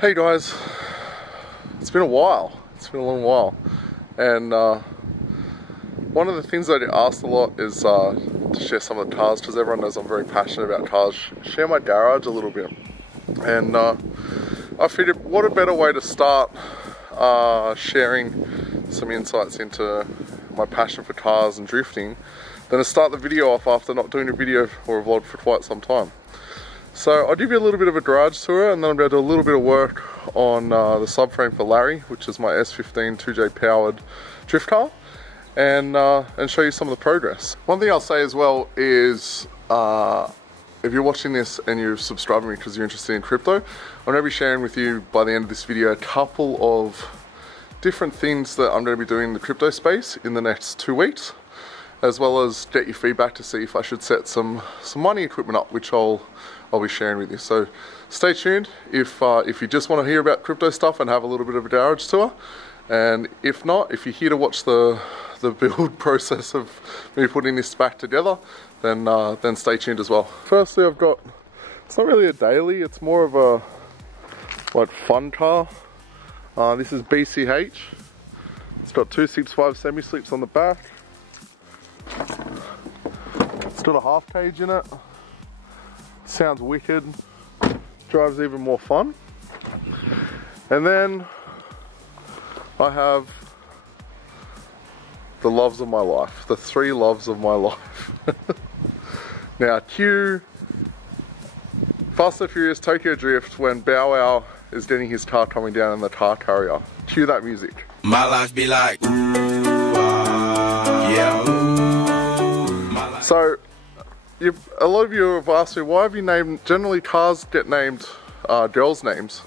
Hey guys, it's been a while. It's been a long while, and one of the things I get asked a lot is to share some of the cars, because everyone knows I'm very passionate about cars. Share my garage a little bit, and I figured what a better way to start sharing some insights into my passion for cars and drifting than to start the video off after not doing a video or a vlog for quite some time. So I'll give you a little bit of a garage tour, and then I'm going to do a little bit of work on the subframe for Larry, which is my S15 2J powered drift car, and show you some of the progress. One thing I'll say as well is if you're watching this and you're subscribing because you're interested in crypto, I'm going to be sharing with you by the end of this video a couple of different things that I'm going to be doing in the crypto space in the next 2 weeks, as well as get your feedback to see if I should set some mining equipment up, which I'll be sharing with you. So stay tuned if you just want to hear about crypto stuff and have a little bit of a garage tour, and if not, if you're here to watch the build process of me putting this back together, then stay tuned as well. Firstly, I've got, it's not really a daily, it's more of a like fun car. This is BCH. It's got 265 semi-slips on the back. It's got a half cage in it. Sounds wicked, drives even more fun. And then I have the loves of my life, the three loves of my life. Now, cue Fast and Furious Tokyo Drift when Bow Wow is getting his car coming down in the car carrier. Cue that music. My life be like, yeah. So, a lot of you have asked me, why have you named, generally cars get named girls' names.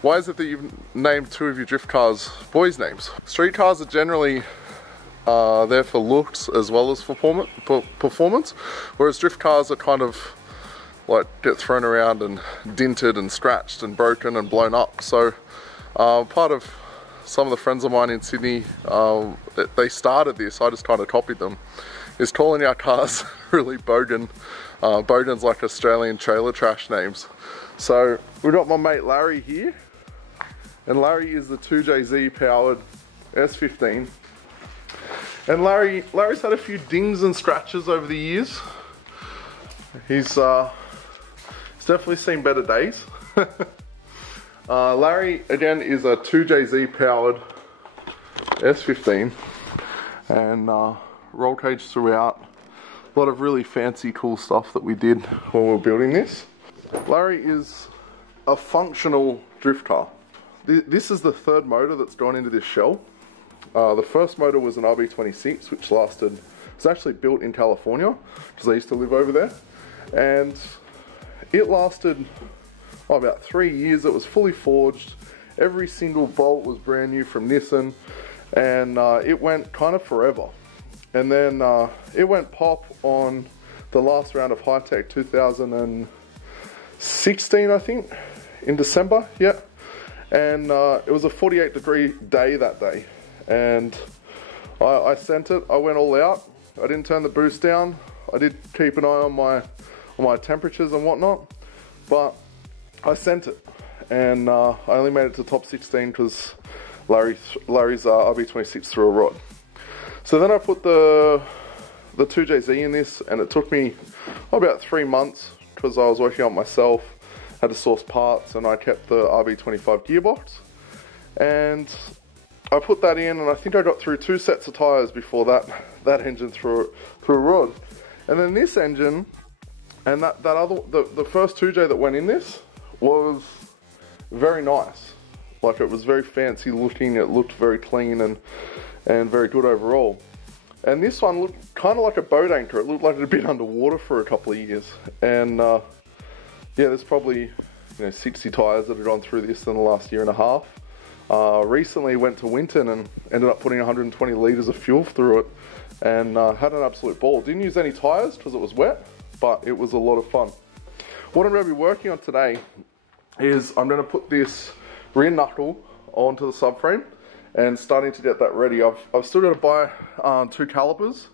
Why is it that you've named two of your drift cars boys' names? Street cars are generally there for looks as well as for performance, whereas drift cars are kind of like get thrown around and dinted and scratched and broken and blown up. So part of some of the friends of mine in Sydney, they started this, I just kind of copied them, is calling our cars really bogan. Bogan's like Australian trailer trash names. So we've got my mate Larry here, and Larry is the 2JZ powered S15. And Larry's had a few dings and scratches over the years. He's definitely seen better days. Larry again is a 2JZ powered S15, and roll cage throughout. A lot of really fancy cool stuff that we did when we were building this. Larry is a functional drift car. This is the third motor that's gone into this shell. The first motor was an RB26, which lasted, it's actually built in California, because I used to live over there, and it lasted about 3 years. It was fully forged. Every single bolt was brand new from Nissan, and it went kind of forever. And then it went pop on the last round of High Tech 2016, I think, in December, yeah. And it was a 48-degree day that day. And I sent it, I went all out. I didn't turn the boost down. I did keep an eye on my temperatures and whatnot, but I sent it. And I only made it to top 16 because Larry's RB26 threw a rod. So then I put the 2JZ in this, and it took me about 3 months because I was working on it myself, had to source parts, and I kept the RB25 gearbox. And I put that in, and I think I got through 2 sets of tyres before that engine threw a rod. And then this engine, and the first 2J that went in this was very nice. Like, it was very fancy looking, it looked very clean and very good overall. And this one looked kind of like a boat anchor. It looked like it had been underwater for a couple of years. And yeah, there's probably 60 tyres that have gone through this in the last year and a half. Recently went to Winton and ended up putting 120 litres of fuel through it, and had an absolute ball. Didn't use any tyres because it was wet, but it was a lot of fun. What I'm going to be working on today is I'm going to put this rear knuckle onto the subframe and starting to get that ready. I've still got to buy 2 calipers,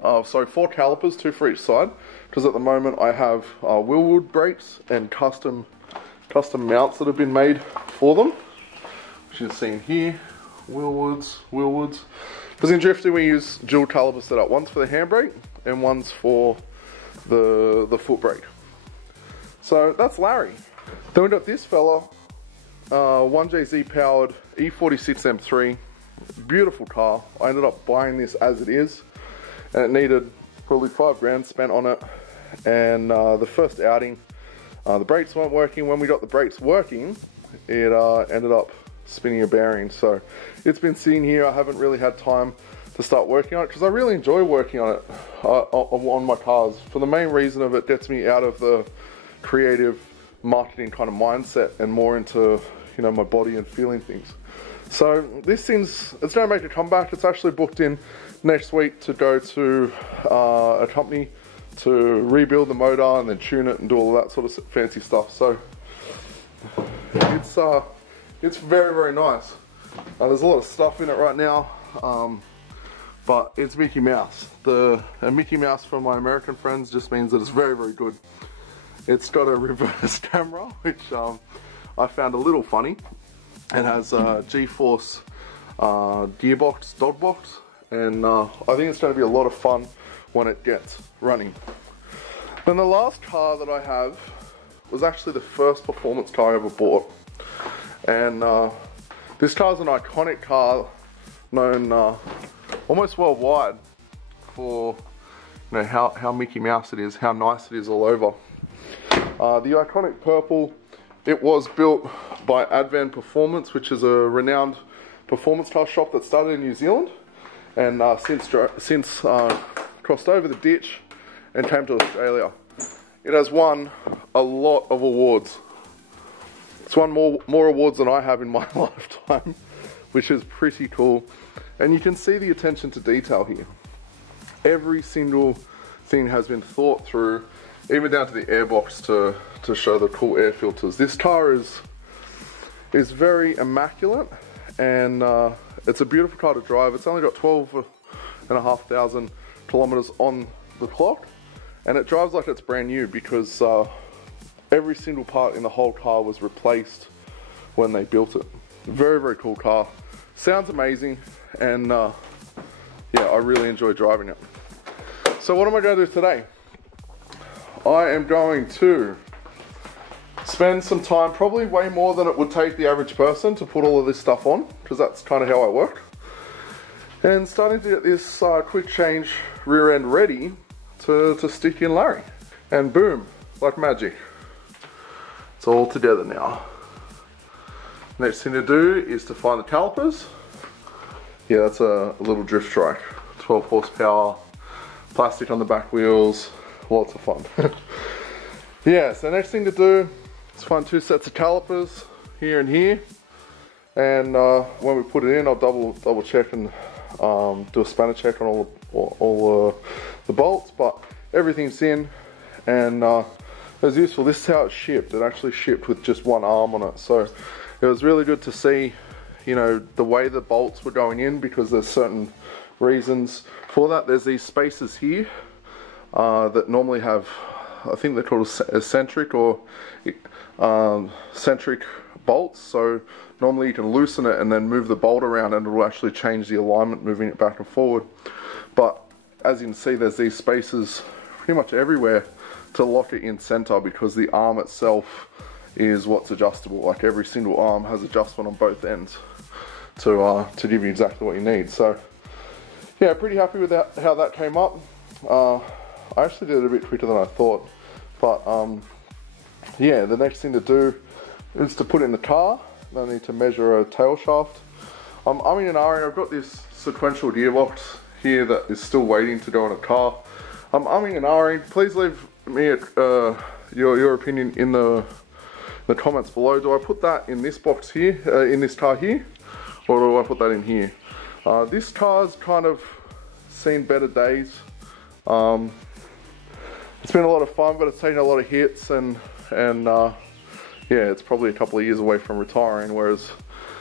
4 calipers, 2 for each side, because at the moment I have wheel wood brakes and custom custom mounts that have been made for them, which is seen here. Wheelwoods. Because in drifting we use dual caliper setup. One's for the handbrake and one's for the foot brake. So that's Larry. Then we got this fella, 1JZ powered E46 M3. Beautiful car. I ended up buying this as it is, and it needed probably 5 grand spent on it. And the first outing, the brakes weren't working. When we got the brakes working, it ended up spinning a bearing. So it's been sitting here. I haven't really had time to start working on it because I really enjoy working on it on my cars, for the main reason of it gets me out of the creative marketing kind of mindset and more into, you know, my body and feeling things. So this thing's, it's going to make a comeback. It's actually booked in next week to go to a company to rebuild the motor and then tune it and do all of that sort of fancy stuff. So it's very, very nice. There's a lot of stuff in it right now, but it's Mickey Mouse. And Mickey Mouse from my American friends just means that it's very, very good. It's got a reverse camera, which I found a little funny. It has a G-Force gearbox, dog box, and I think it's going to be a lot of fun when it gets running. Then the last car that I have was actually the first performance car I ever bought. And this car is an iconic car known almost worldwide for, you know, how Mickey Mouse it is, how nice it is all over. The iconic purple, it was built by Advan Performance, which is a renowned performance car shop that started in New Zealand and since crossed over the ditch and came to Australia. It has won a lot of awards. It's won more awards than I have in my lifetime, which is pretty cool. And you can see the attention to detail here. Every single thing has been thought through, even down to the airbox to show the cool air filters. This car is very immaculate, and it's a beautiful car to drive. It's only got 12,500 kilometers on the clock, and it drives like it's brand new because every single part in the whole car was replaced when they built it. Very, very cool car. Sounds amazing, and yeah, I really enjoy driving it. So what am I going to do today? I am going to spend some time, probably way more than it would take the average person, to put all of this stuff on, because that's kind of how I work. And starting to get this quick change rear end ready to stick in Larry. And boom, like magic. It's all together now. Next thing to do is to find the calipers. Yeah, that's a little drift trike. 12 horsepower, plastic on the back wheels, lots of fun. Yeah, so next thing to do is find 2 sets of calipers, here and here. And when we put it in, I'll double check and do a spanner check on all the bolts, but everything's in, and it was useful. This is how it shipped. It actually shipped with just one arm on it, so it was really good to see, you know, the way the bolts were going in, because there's certain reasons for that. There's these spaces here that normally have, I think they're called eccentric or centric bolts. So normally you can loosen it and then move the bolt around, and it will actually change the alignment, moving it back and forward. But as you can see, there's these spaces pretty much everywhere to lock it in center, because the arm itself is what's adjustable. Like every single arm has adjustment on both ends to give you exactly what you need. So yeah, pretty happy with that, how that came up. I actually did it a bit quicker than I thought, but yeah, the next thing to do is to put in the car. I need to measure a tail shaft. I'm umming and ahhing. I've got this sequential gearbox here that is still waiting to go in a car. I'm umming and ahhing. Please leave me your opinion in the comments below. Do I put that in this box here, in this car here, or do I put that in here? This car's kind of seen better days. It's been a lot of fun, but it's taken a lot of hits, and yeah, it's probably a couple of years away from retiring, whereas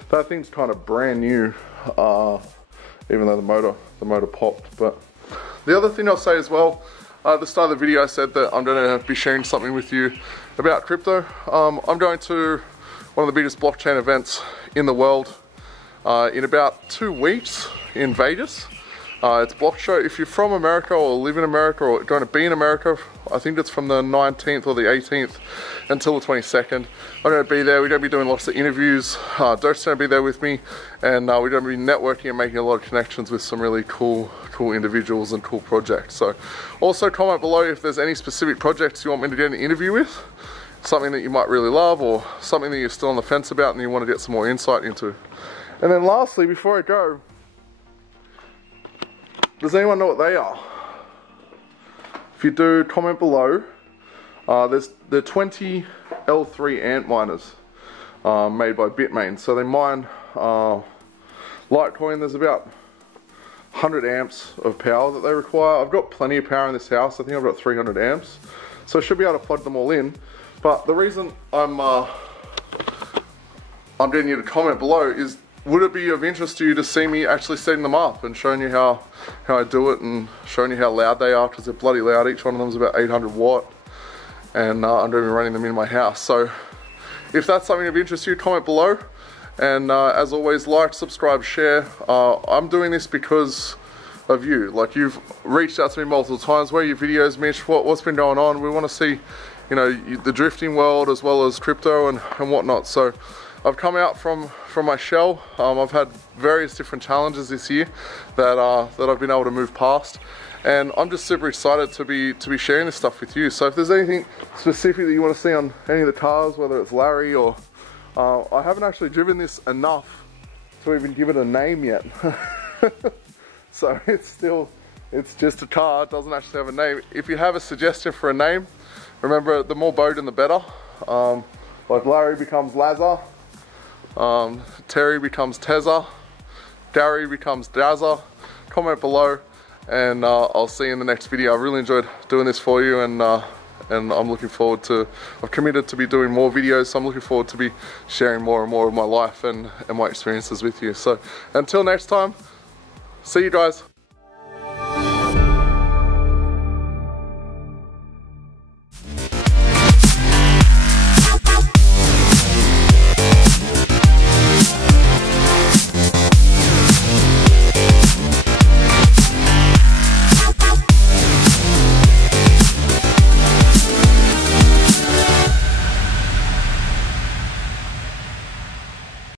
that thing's kind of brand new, even though the motor popped. But the other thing I'll say as well, At the start of the video I said that I'm going to be sharing something with you about crypto. I'm going to one of the biggest blockchain events in the world in about 2 weeks in Vegas. It's Blockshow. If you're from America or live in America or going to be in America, I think it's from the 19th or the 18th until the 22nd. I'm going to be there. We're going to be doing lots of interviews. Dirk's going to be there with me, and we're going to be networking and making a lot of connections with some really cool individuals and cool projects. So also comment below if there's any specific projects you want me to get an interview with, something that you might really love, or something that you're still on the fence about and you want to get some more insight into. And then lastly, before I go, does anyone know what they are? If you do, comment below. They're 20 L3 ant miners made by Bitmain. So they mine Litecoin. There's about 100 amps of power that they require. I've got plenty of power in this house. I think I've got 300 amps. So I should be able to plug them all in. But the reason I'm getting you to comment below is, would it be of interest to you to see me actually setting them up and showing you how I do it, and showing you how loud they are, because they're bloody loud. Each one of them is about 800 watt, and I'm going to be running them in my house. So if that's something of interest to you, comment below. And as always, like, subscribe, share. I'm doing this because of you. Like, you've reached out to me multiple times. Where are your videos, Mitch? What's been going on? We want to see, you know, the drifting world as well as crypto and whatnot. So I've come out from my shell. I've had various different challenges this year that I've been able to move past, and I'm just super excited to be sharing this stuff with you. So if there's anything specific that you want to see on any of the cars, whether it's Larry or I haven't actually driven this enough to even give it a name yet. So it's just a car. It doesn't actually have a name. If you have a suggestion for a name, remember, the more Bowden the better. Like Larry becomes Lazar. Terry becomes Tezza, Gary becomes Dazza. Comment below, and I'll see you in the next video. I really enjoyed doing this for you, and I'm looking forward to, I've committed to be doing more videos, so I'm looking forward to be sharing more and more of my life and my experiences with you. So until next time, see you guys.